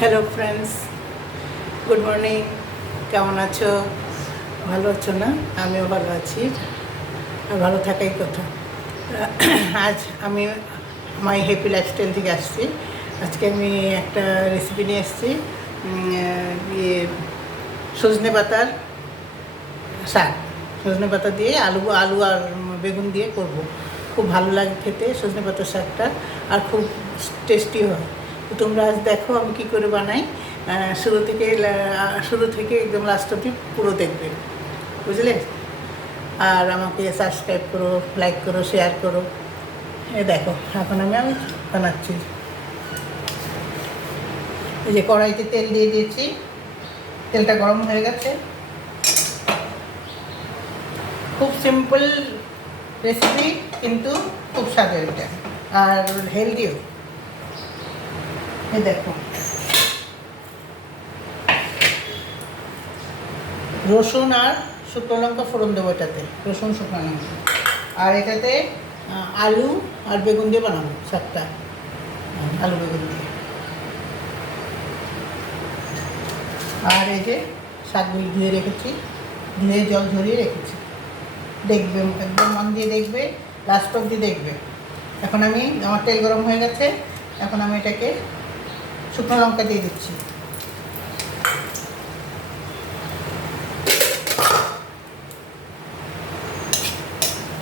Hello friends, good morning. কেমন আছো? ভালো আছো না? আমিও ভালো আছি, আর ভালো থাকাই কথা। আজ আমি মাই হ্যাপি লাইফস্টাইল থেকে আসছি। আজকে আমি একটা রেসিপি নিয়ে এসেছি, ইয়ে সজনে পাতার শাক। সজনে পাতা দিয়ে আলু আলু আর বেগুন দিয়ে করব। খুব ভালো লাগে খেতে সজনে পাতার শাকটা, আর খুব টেস্টি হয়। তো তোমরা আজ দেখো আমি কী করে বানাই। শুরু থেকে একদম লাস্ট অবধি পুরো দেখবে, বুঝলে? আর আমাকে সাবস্ক্রাইব করো, লাইক করো, শেয়ার করো। দেখো এখন আমি বানাচ্ছি। এই যে কড়াইতে তেল দিয়ে দিয়েছি, তেলটা গরম হয়ে গেছে। খুব সিম্পল রেসিপি, কিন্তু খুব স্বাদের এটা, আর হেলদিও। এই দেখো, রসুন আর শুকনো লঙ্কা ফোড়ন দেবো এটাতে, রসুন শুকনো লঙ্কা। আর এটাতে আলু আর বেগুন দিয়ে বানাবো শাকটা, আলু বেগুন দিয়ে। আর এই যে শাকগুলি ধুয়ে রেখেছি, ধুয়ে জল ঝরিয়ে রেখেছি। দেখবে, একদম মন দিয়ে দেখবে, লাস্ট অবধি দেখবে। এখন আমার তেল গরম হয়ে গেছে, এখন আমি এটাকে শুকনো লঙ্কা দিয়ে দিচ্ছি।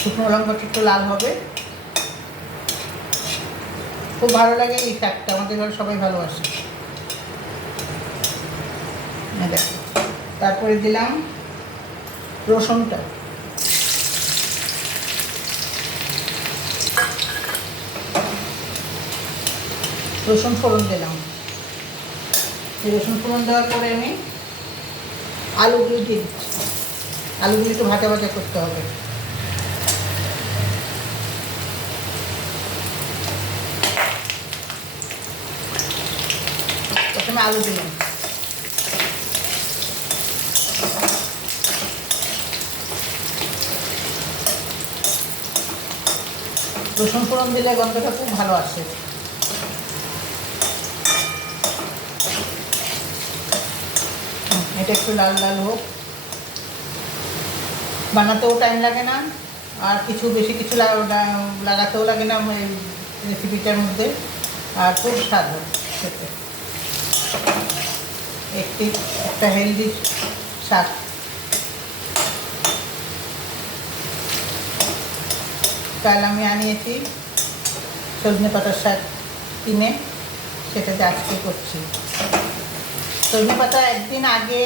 শুকনো লঙ্কাটা একটু লাল হবে। খুব ভালো লাগে এই শাকটা, আমাদের ঘরে সবাই ভালোবাসে। দেখো, তারপরে দিলাম রসুনটা। রসুন ফোড়ন দিলাম। এই রসুন ফোড়ন দেওয়ার পরে আমি আলুগুলি দিয়ে দিচ্ছি। আলুগুলি একটু ভাজা ভাজা করতে হবে। প্রথমে আলু দিলাম, রসুন ফোড়ন দিলে গন্ধটা খুব ভালো আসে। এটা একটু লাল লাল হোক, বানাতেও টাইম লাগে না, আর বেশি কিছু লাগাতেও লাগে না এই রেসিপিটার মধ্যে, আর খুব স্বাদ হয় খেতে। একটা হেলদি শাক। কাল আমি আনিয়েছি সজনে পাতার শাক কিনে, সেটাতে আজকে করছি। সজনে পাতা একদিন আগে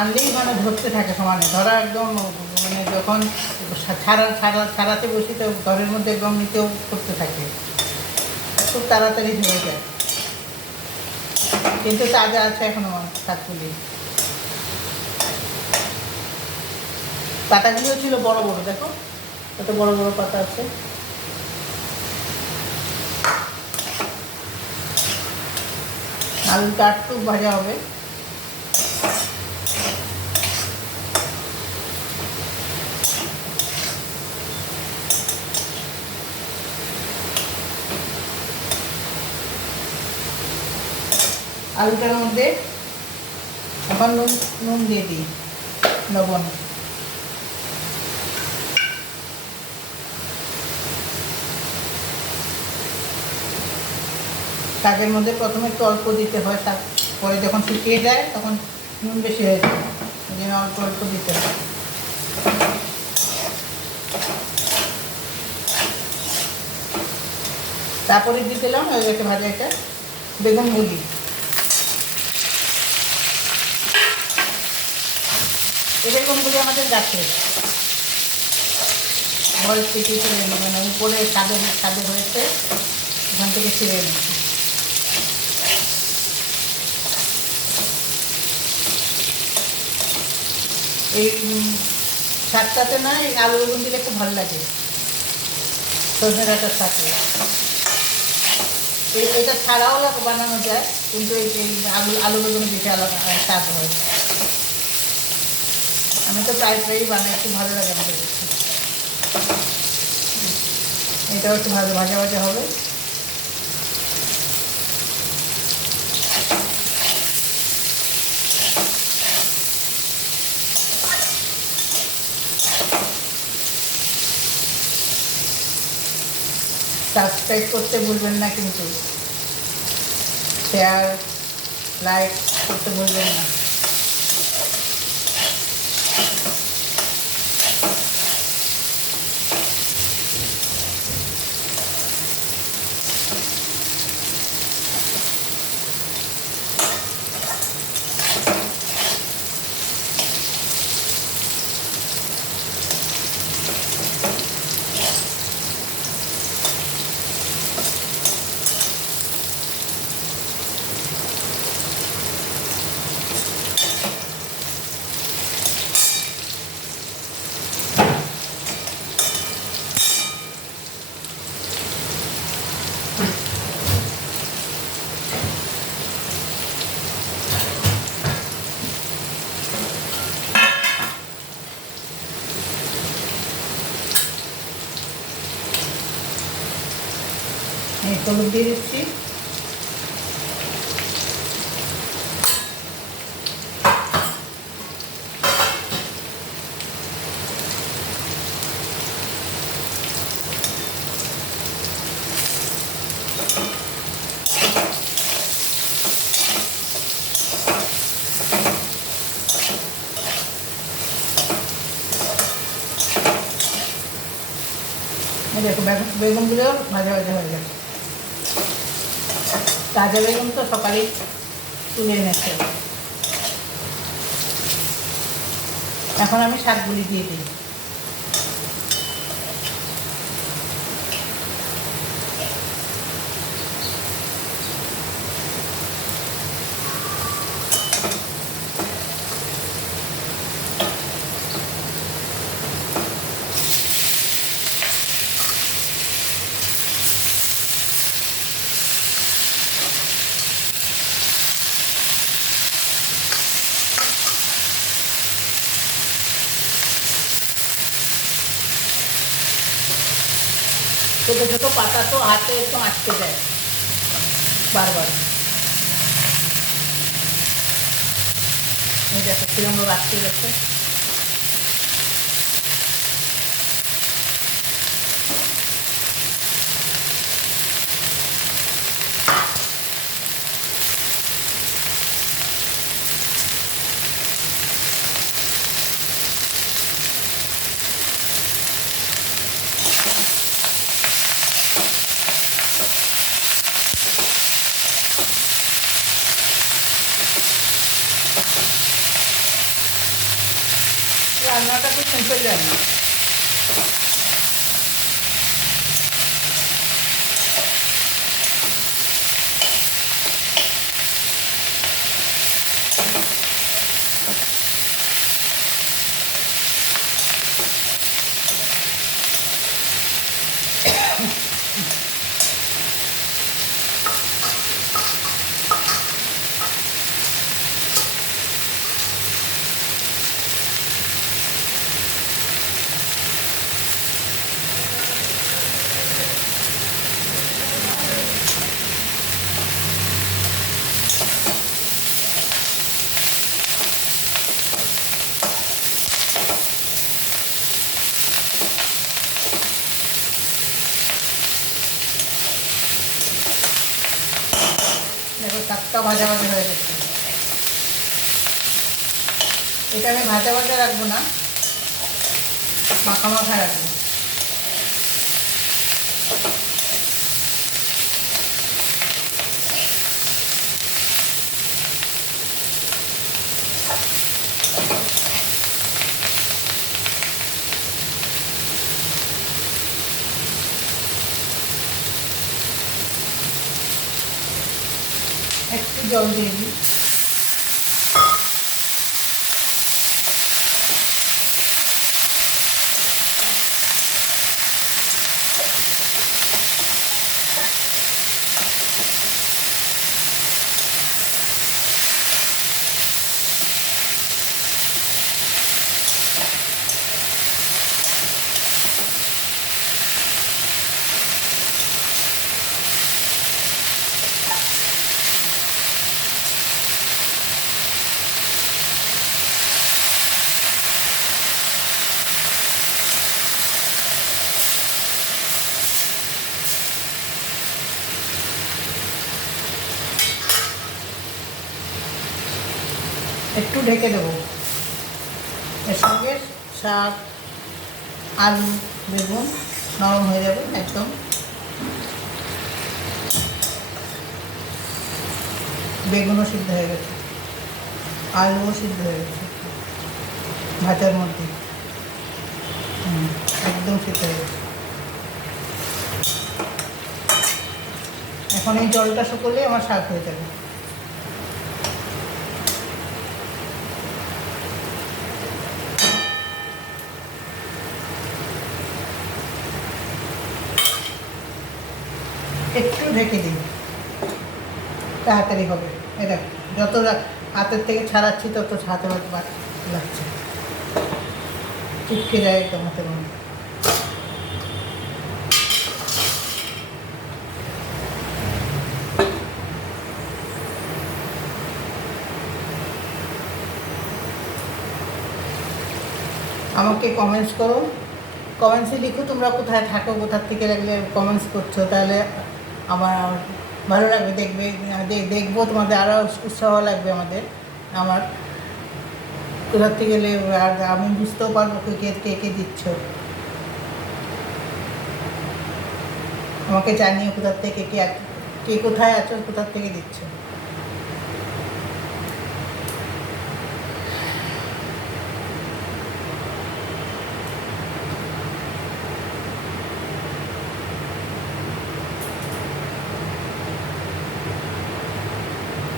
আনলেই ধরতে থাকে সমানে, ধরা একদম যখন ছাড়াতে বসি তো ঘরের মধ্যে একদম নিতেও করতে থাকে, খুব তাড়াতাড়ি ধরে যায়। কিন্তু তাজা আছে এখনো শাকগুলি। পাতাগুলিও ছিল বড় বড়, দেখো কত বড় বড় পাতা আছে। আলুটা একটু ভাজা হবে। আলুটার মধ্যে এখন নুন দিয়ে দিই, লবণ। শাকের মধ্যে প্রথমে একটু অল্প দিতে হয়, শাক পরে যখন শুকিয়ে যায় তখন নুন বেশি হয়ে যায়, ওই জন্য অল্প অল্প দিতে হয়। তারপরে দিয়ে দিলাম ওই একটা ভাজা এটা বেগুন মুড়ি। এই বেগুনগুলি আমাদের গাছের, ঘর থেকে ছিঁড়ে উপরে ছাদে হয়েছে, ওখান থেকে ছিঁড়ে এনেছি। এই শাকটাতে না এই আলু বেগুন দিলে খুব ভালো লাগে, সজনে ডাঁটার শাকে। এটা ছাড়াও বানানো যায়, কিন্তু এই আলু বেগুন বেশি আলাদা স্বাদ হয়। আমি তো প্রায়ই বানাই, খুব ভালো লাগে আমাদের কাছে। এটাও একটু ভাজা ভাজা হবে। সাবস্ক্রাইব করতে ভুলবেন না, কিন্তু শেয়ার লাইক করতে ভুলবেন না। হলুদ দিয়ে দিচ্ছি, দেখো বেগুনগুলো ভাজা ভাজা হয়ে গেছে। তাজা বেগুন তো সকালেই তুলে এনেছে। এখন আমি শাকগুলি দিয়ে দিই। ছোটো ছোটো পাতা তো হাতে একদম আটকে যায় বারবার। এই দেখো কিরম আটকে গেছে। রান্নাটা খুব সিম্পল রান্না। দেখো শাকটা ভাজা ভাজা হয়ে গেছে। এটা আমি ভাজা ভাজা রাখবো না, মাখা মাখা রাখবো। একটু জল দিয়ে দিই। একটু ঢেকে দেবো। এর সঙ্গে শাক, আলু, বেগুন নরম হয়ে যাবে একদম। বেগুনও সিদ্ধ হয়ে গেছে, আলুও সিদ্ধ হয়ে গেছে ভাজার মধ্যে, একদম সিদ্ধ হয়ে গেছে। এখন এই জলটা শুকোলে আমার শাক হয়ে যাবে। একটু ঢেকে দিই, তাড়াতাড়ি হবে। এটা যত হাতের থেকে ছাড়াচ্ছি তত হাতে লাগছে, চিপকে যায় একদম হাতের মধ্যে। আমাকে কমেন্টস করো, কমেন্টসে লিখো তোমরা কোথায় থাকো, কোথার থেকে লাগলে কমেন্টস করছো, তাহলে আমার ভালো লাগবে, দেখবো তোমাদের আরও উৎসাহ লাগবে আমার কোথার থেকে গেলে, আর আমি বুঝতেও পারবো কে কে দিচ্ছ। আমাকে জানিও কোথার থেকে কে কোথায় আছো, কোথার থেকে দিচ্ছ।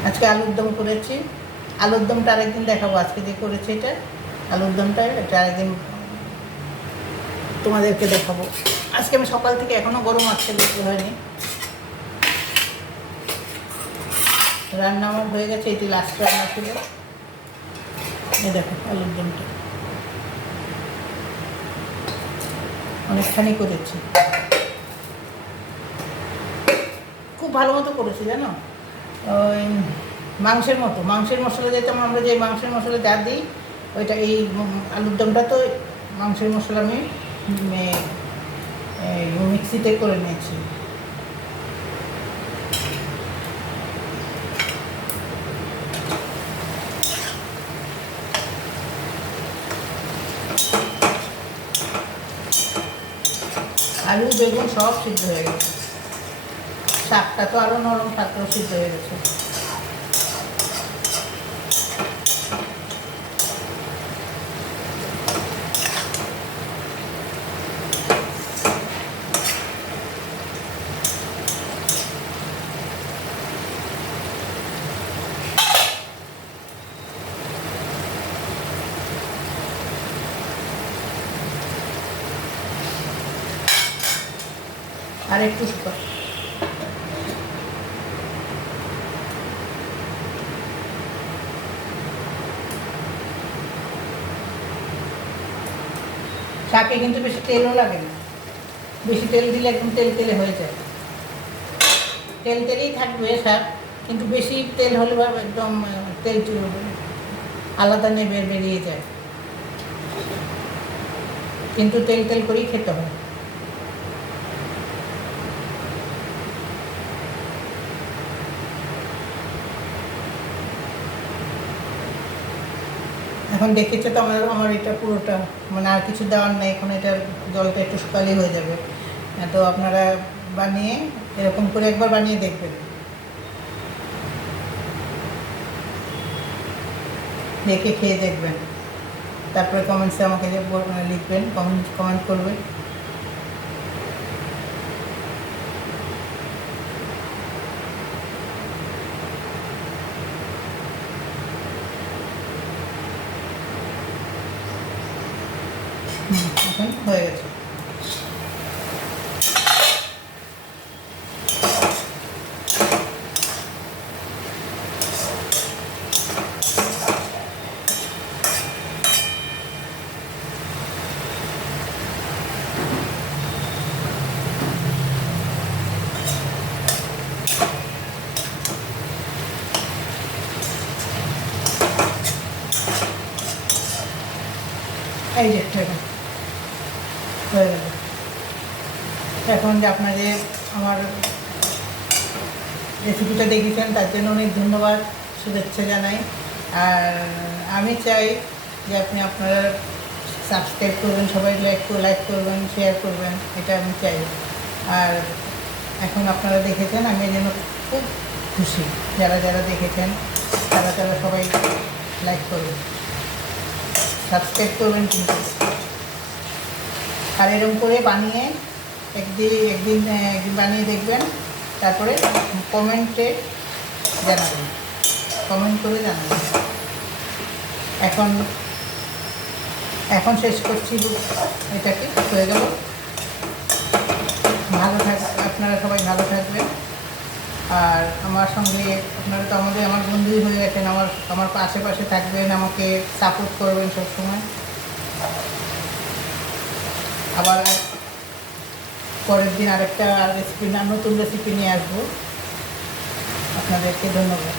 আজকে আলুর দম করেছি, আলুর দমটা আরেকদিন দেখাবো। আজকে যে করেছি এটা আলুর দমটা, এটা আরেকদিন তোমাদেরকে দেখাবো। আজকে আমি সকাল থেকে এখনও গরম আসছে, বেশি হয়নি। রান্না আমার হয়ে গেছে, এটি লাস্ট রান্না ছিল। এই দেখো আলুর দমটা অনেকখানি করেছি, খুব ভালো মতো করেছি জানো। ওই মাংসের মতো, মাংসের মশলা যেটা আমরা যে মাংসের মশলা যা দিই ওইটা, এই আলুর দমটা তো মাংসের মশলা আমি মিক্সিতে করে নিয়েছি। আলু বেগুন সব সিদ্ধ হয়ে গেছে, শাকটা তো আরও নরম, শাকটাও সিদ্ধ হয়ে গেছে। আর একটু শুকা, শাকে কিন্তু বেশি তেলও লাগে না, বেশি তেল দিলে একদম তেলে হয়ে যায়। তেলেই থাকবে শাক, কিন্তু বেশি তেল হলে একদম তেল আলাদা নেবে, বেরিয়ে যায়। কিন্তু তেল করেই খেতে হয়। এখন দেখেছো তো আমার এটা পুরোটা, মানে আর কিছু দেওয়ার নেই, এখন এটার জলটা একটু শুকালেই হয়ে যাবে। তো আপনারা বানিয়ে এরকম করে একবার বানিয়ে দেখবেন, দেখে খেয়ে দেখবেন, তারপরে কমেন্টসে আমাকে লিখবেন, কমেন্ট করবেন। এখন হয়ে গেছে। এই যে হয়ে গেল। এখন যে আপনাদের আমার রেসিপিটা দেখেছেন তার জন্য অনেক ধন্যবাদ, শুভেচ্ছা জানাই। আর আমি চাই যে আপনি আপনারা সাবস্ক্রাইব করবেন, সবাই লাইক করবেন, শেয়ার করবেন, এটা আমি চাই। আর এখন আপনারা দেখেছেন, আমি এই জন্য খুব খুশি। যারা যারা দেখেছেন তারা তারা সবাই লাইক করবেন, সাবস্ক্রাইব করবেন কিন্তু। আর এরকম করে বানিয়ে একদিন বানিয়ে দেখবেন, তারপরে কমেন্টে জানাবেন, কমেন্ট করে জানাবেন। এখন শেষ করছি, এটাকে হয়ে গেল। আপনারা সবাই ভালো থাকবেন। আর আমার সঙ্গে আপনারা তো আমার বন্ধুই হয়ে গেছেন, আমার আশেপাশে থাকবেন, আমাকে সাপোর্ট করবেন সবসময়। আবার পরের দিন আরেকটা রেসিপি, নতুন রেসিপি নিয়ে আসবো। আপনাদেরকে ধন্যবাদ।